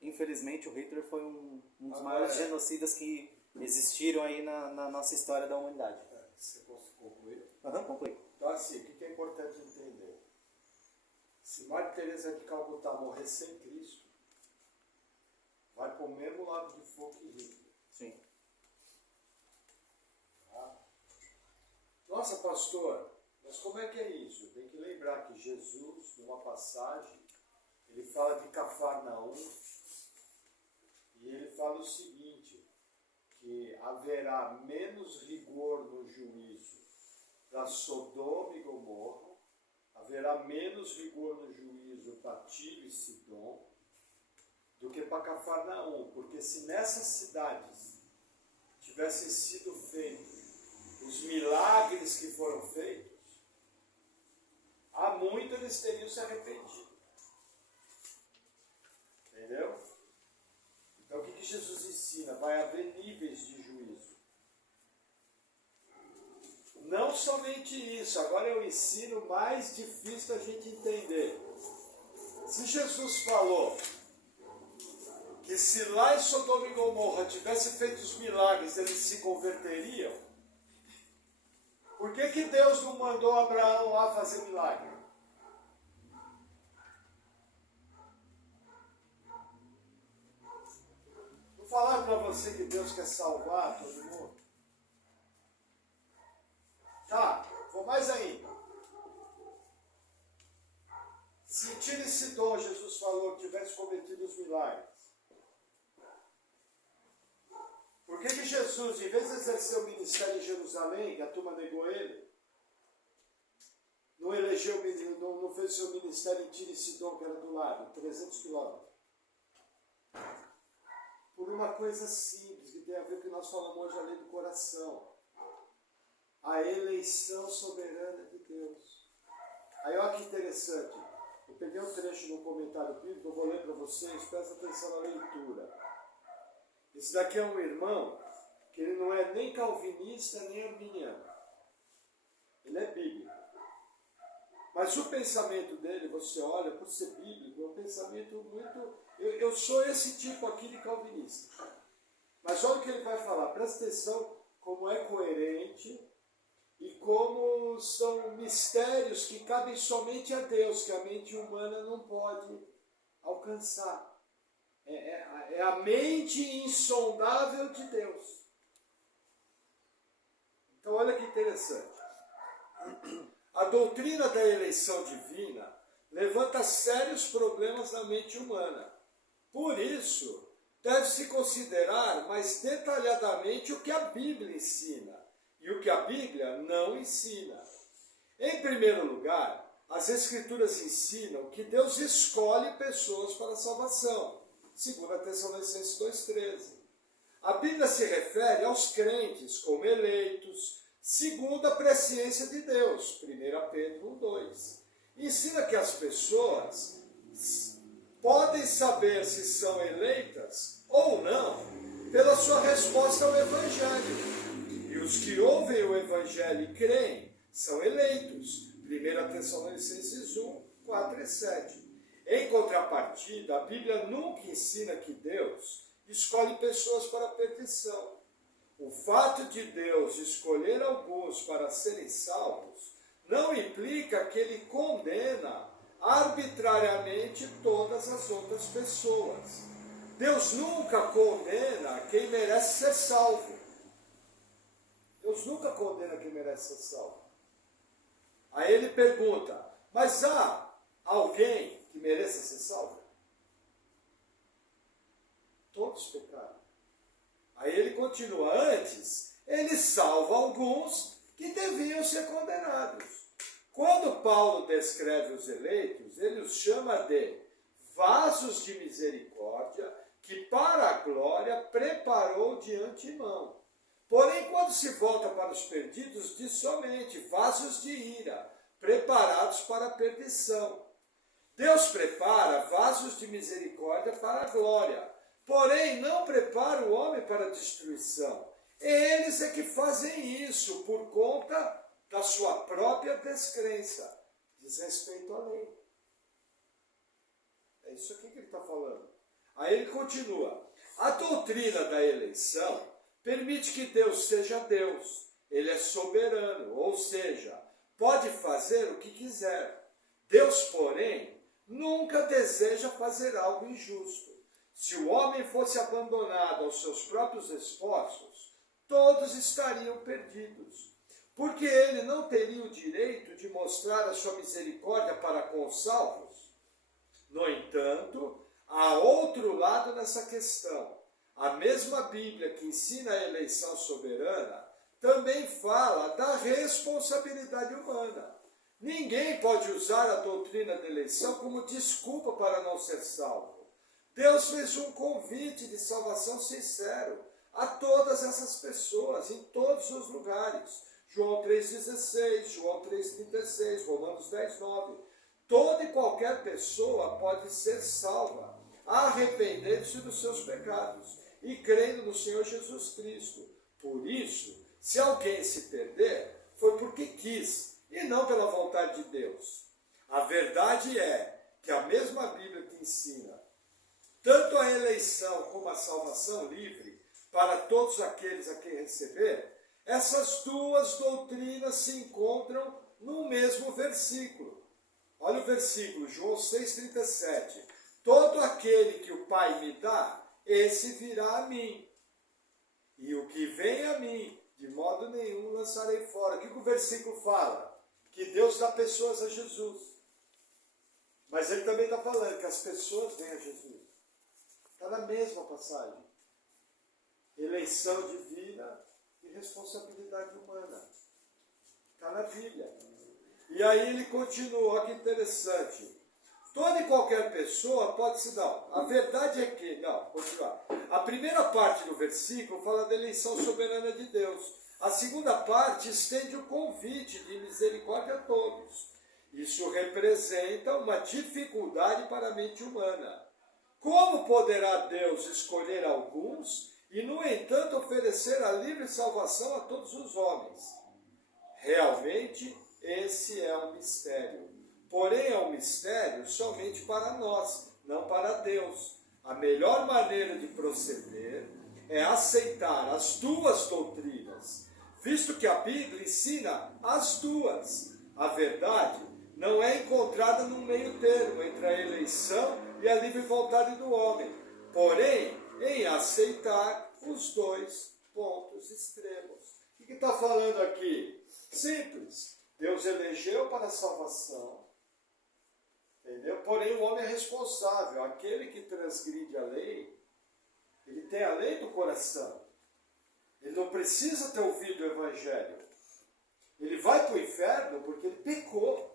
infelizmente o Hitler foi um dos maiores genocidas que existiram aí na nossa história da humanidade. Você posso concluir? Conclui. Então, assim, o que é importante entender? Se Madre Teresa de Calcutá morrer sem Cristo, vai para o mesmo lado de fogo que Hitler. Sim. Tá? Nossa, pastor, mas como é que é isso? Tem que lembrar que Jesus, numa passagem, ele fala de Cafarnaum e ele fala o seguinte, que haverá menos rigor no juízo para Sodoma e Gomorra, haverá menos rigor no juízo para Tiro e Sidom, do que para Cafarnaum, porque se nessas cidades tivessem sido feitos os milagres que foram feitos, há muito eles teriam se arrependido. Entendeu? Então o que Jesus ensina? Vai haver níveis de juízo. Não somente isso, agora é o ensino mais difícil da gente entender. Se Jesus falou que se lá em Sodoma e Gomorra tivesse feito os milagres, eles se converteriam, por que Deus não mandou Abraão lá fazer milagre? Não falaram para você que Deus quer salvar todo mundo? Tá, vou mais ainda. Se Tiro e Sidom, Jesus falou, tivesse cometido os milagres, por que Jesus, em vez de exercer o ministério em Jerusalém, que a turma negou ele, não fez seu ministério em Tiro e Sidom, que era do lado, 300 quilômetros? Por uma coisa simples, que tem a ver com o que nós falamos hoje, a lei do coração. A eleição soberana de Deus. Aí olha que interessante. Eu peguei um trecho no comentário bíblico, eu vou ler para vocês, presta atenção na leitura. Esse daqui é um irmão que ele não é nem calvinista nem arminiano. Ele é bíblico. Mas o pensamento dele, você olha, por ser bíblico, é um pensamento muito... Eu sou esse tipo aqui de calvinista. Mas olha o que ele vai falar. Presta atenção como é coerente e como são mistérios que cabem somente a Deus, que a mente humana não pode alcançar. É a mente insondável de Deus. Então olha que interessante. A doutrina da eleição divina levanta sérios problemas na mente humana. Por isso, deve-se considerar mais detalhadamente o que a Bíblia ensina e o que a Bíblia não ensina. Em primeiro lugar, as Escrituras ensinam que Deus escolhe pessoas para a salvação, 2 Tessalonicenses 2,13. A Bíblia se refere aos crentes como eleitos, segundo a presciência de Deus, 1 Pedro 1,2. ensina que as pessoas podem saber se são eleitas ou não pela sua resposta ao Evangelho. E os que ouvem o Evangelho e creem são eleitos. 1 Tessalonicenses 1, 4 e 7. Em contrapartida, a Bíblia nunca ensina que Deus escolhe pessoas para a perdição. O fato de Deus escolher alguns para serem salvos não implica que ele condena arbitrariamente todas as outras pessoas. Deus nunca condena quem merece ser salvo. Deus nunca condena quem merece ser salvo. Aí ele pergunta, mas há alguém que mereça ser salvo? Todos pecaram. Aí ele continua, antes, ele salva alguns que deviam ser condenados. Quando Paulo descreve os eleitos, ele os chama de vasos de misericórdia que para a glória preparou de antemão. Porém, quando se volta para os perdidos, diz somente vasos de ira, preparados para a perdição. Deus prepara vasos de misericórdia para a glória, porém não prepara o homem para a destruição. Eles é que fazem isso por conta da sua própria descrença, diz respeito à lei. É isso aqui que ele está falando. Aí ele continua. A doutrina da eleição permite que Deus seja Deus. Ele é soberano, ou seja, pode fazer o que quiser. Deus, porém, nunca deseja fazer algo injusto. Se o homem fosse abandonado aos seus próprios esforços, todos estariam perdidos. Porque ele não teria o direito de mostrar a sua misericórdia para com os salvos. No entanto, há outro lado nessa questão. A mesma Bíblia que ensina a eleição soberana também fala da responsabilidade humana. Ninguém pode usar a doutrina da eleição como desculpa para não ser salvo. Deus fez um convite de salvação sincero a todas essas pessoas, em todos os lugares. João 3,16, João 3,36, Romanos 10,9. Toda e qualquer pessoa pode ser salva, arrependendo-se dos seus pecados e crendo no Senhor Jesus Cristo. Por isso, se alguém se perder, foi porque quis e não pela vontade de Deus. A verdade é que a mesma Bíblia que ensina tanto a eleição como a salvação livre para todos aqueles a quem receber, essas duas doutrinas se encontram no mesmo versículo. Olha o versículo, João 6,37. Todo aquele que o Pai me dá, esse virá a mim. E o que vem a mim, de modo nenhum lançarei fora. O que o versículo fala? Que Deus dá pessoas a Jesus. Mas ele também está falando que as pessoas vêm a Jesus. Está na mesma passagem. Eleição divina e responsabilidade humana. Está na Bíblia. E aí ele continua, olha que interessante. Toda e qualquer pessoa pode se dar. A verdade é que, continuar. A primeira parte do versículo fala da eleição soberana de Deus. A segunda parte estende o convite de misericórdia a todos. Isso representa uma dificuldade para a mente humana. Como poderá Deus escolher alguns e, no entanto, oferecer a livre salvação a todos os homens? Realmente, esse é um mistério. Porém, é um mistério somente para nós, não para Deus. A melhor maneira de proceder é aceitar as duas doutrinas, visto que a Bíblia ensina as duas. A verdade não é encontrada no meio termo entre a eleição e a livre vontade do homem, porém, em aceitar os dois pontos extremos. O que está falando aqui? Simples. Deus elegeu para a salvação, entendeu? Porém, o homem é responsável. Aquele que transgride a lei, ele tem a lei do coração. Ele não precisa ter ouvido o Evangelho. Ele vai para o inferno porque ele pecou.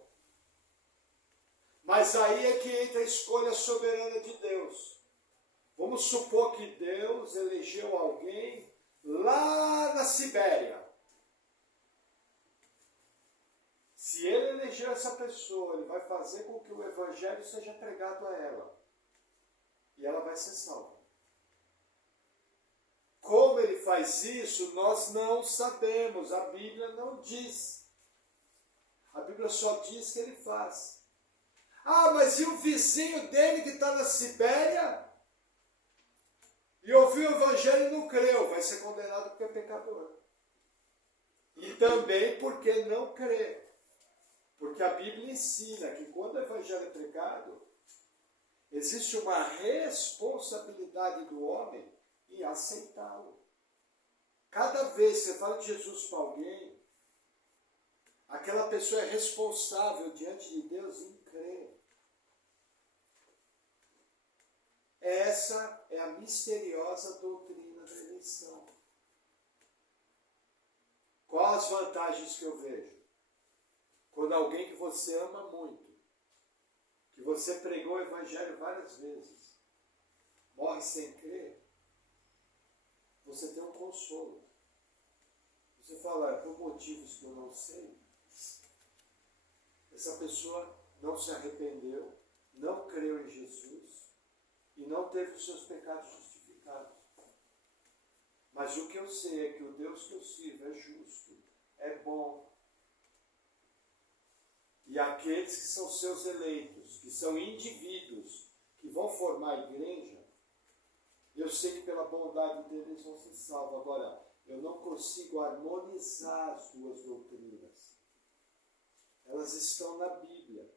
Mas aí é que entra a escolha soberana de Deus. Vamos supor que Deus elegeu alguém lá na Sibéria. Se ele eleger essa pessoa, ele vai fazer com que o evangelho seja pregado a ela. E ela vai ser salva. Como ele faz isso, nós não sabemos. A Bíblia não diz. A Bíblia só diz que ele faz. Ah, mas e o vizinho dele que está na Sibéria? E ouviu o evangelho e não creu. Vai ser condenado porque é pecador. E também porque não crê. Porque a Bíblia ensina que quando o evangelho é pregado, existe uma responsabilidade do homem em aceitá-lo. Cada vez que você fala de Jesus para alguém, aquela pessoa é responsável diante de Deus em crer. Essa é a misteriosa doutrina da eleição. Quais as vantagens que eu vejo? Quando alguém que você ama muito, que você pregou o evangelho várias vezes, morre sem crer, você tem um consolo. Você fala, por motivos que eu não sei, essa pessoa não se arrependeu, não creu em Jesus e não teve os seus pecados justificados. Mas o que eu sei é que o Deus que eu sirvo é justo, é bom. E aqueles que são seus eleitos, que são indivíduos, que vão formar a igreja, eu sei que pela bondade deles vão ser salvos. Agora, eu não consigo harmonizar as duas doutrinas. Elas estão na Bíblia.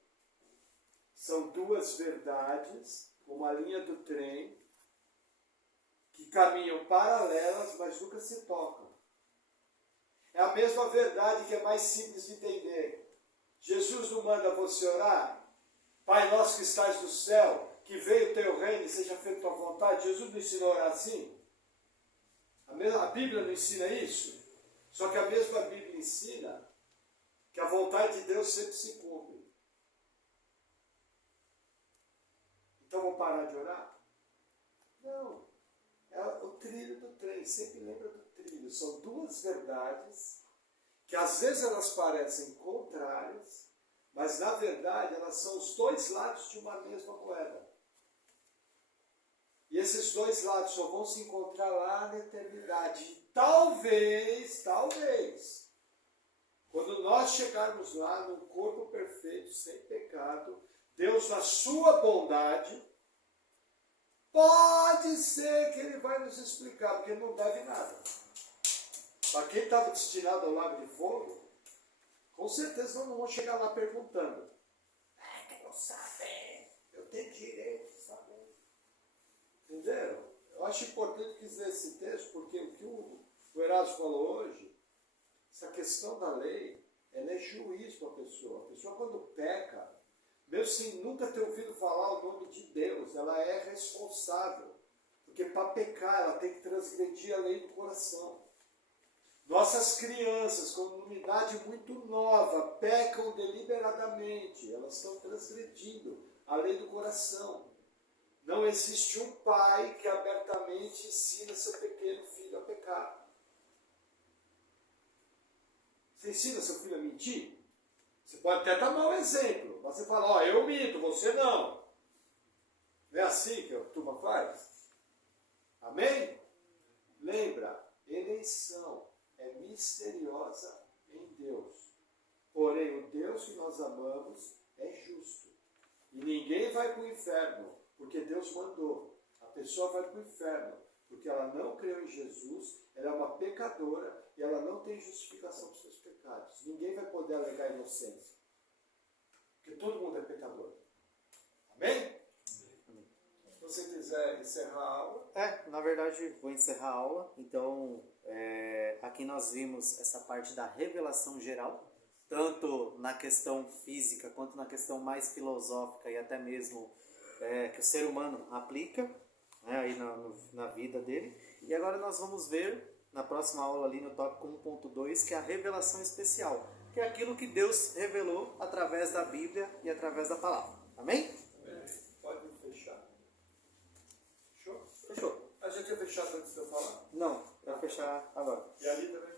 São duas verdades, uma linha do trem, que caminham paralelas, mas nunca se tocam. É a mesma verdade que é mais simples de entender. Jesus não manda você orar? Pai nosso que estás no céu, que veio o teu reino e seja feita a tua vontade. Jesus não ensinou a orar assim? A Bíblia não ensina isso? Só que a mesma Bíblia ensina que a vontade de Deus sempre se cumpre. Então vou parar de orar? Não. É o trilho do trem. Sempre lembra do trilho. São duas verdades que às vezes elas parecem contrárias, mas na verdade elas são os dois lados de uma mesma moeda. E esses dois lados só vão se encontrar lá na eternidade. E talvez, quando nós chegarmos lá num corpo perfeito, sem pecado, Deus na sua bondade, pode ser que Ele vai nos explicar, porque Ele não deve nada. Para quem estava destinado ao lago de fogo, com certeza não vão chegar lá perguntando. Que não sabe, eu tenho direito de saber. Entenderam? Eu acho importante dizer esse texto, porque o que o Erasmo falou hoje, essa questão da lei, ela é juízo para a pessoa. A pessoa quando peca, mesmo sem nunca ter ouvido falar o nome de Deus, ela é responsável. Porque para pecar, ela tem que transgredir a lei do coração. Nossas crianças, com uma unidade muito nova, pecam deliberadamente. Elas estão transgredindo a lei do coração. Não existe um pai que abertamente ensina seu pequeno filho a pecar. Você ensina seu filho a mentir? Você pode até dar mau exemplo. Você fala, ó, eu minto, você não. Não é assim que a turma faz? Amém? Lembra, eleição é misteriosa em Deus. Porém, o Deus que nós amamos é justo. E ninguém vai para o inferno, porque Deus mandou. A pessoa vai para o inferno, porque ela não creu em Jesus, ela é uma pecadora e ela não tem justificação para os seus pecados. Ninguém vai poder alegar inocência. Porque todo mundo é pecador. Amém? Amém. Se você quiser encerrar a aula. Na verdade, vou encerrar a aula. Então, aqui nós vimos essa parte da revelação geral, tanto na questão física quanto na questão mais filosófica e até mesmo que o ser humano aplica, né, aí na vida dele. E agora nós vamos ver na próxima aula ali no tópico 1.2, que é a revelação especial, que é aquilo que Deus revelou através da Bíblia e através da palavra. Amém? Pode fechar. Fechou? Fechou. A gente ia fechar antes de eu falar? Não, vai fechar agora. E ali também?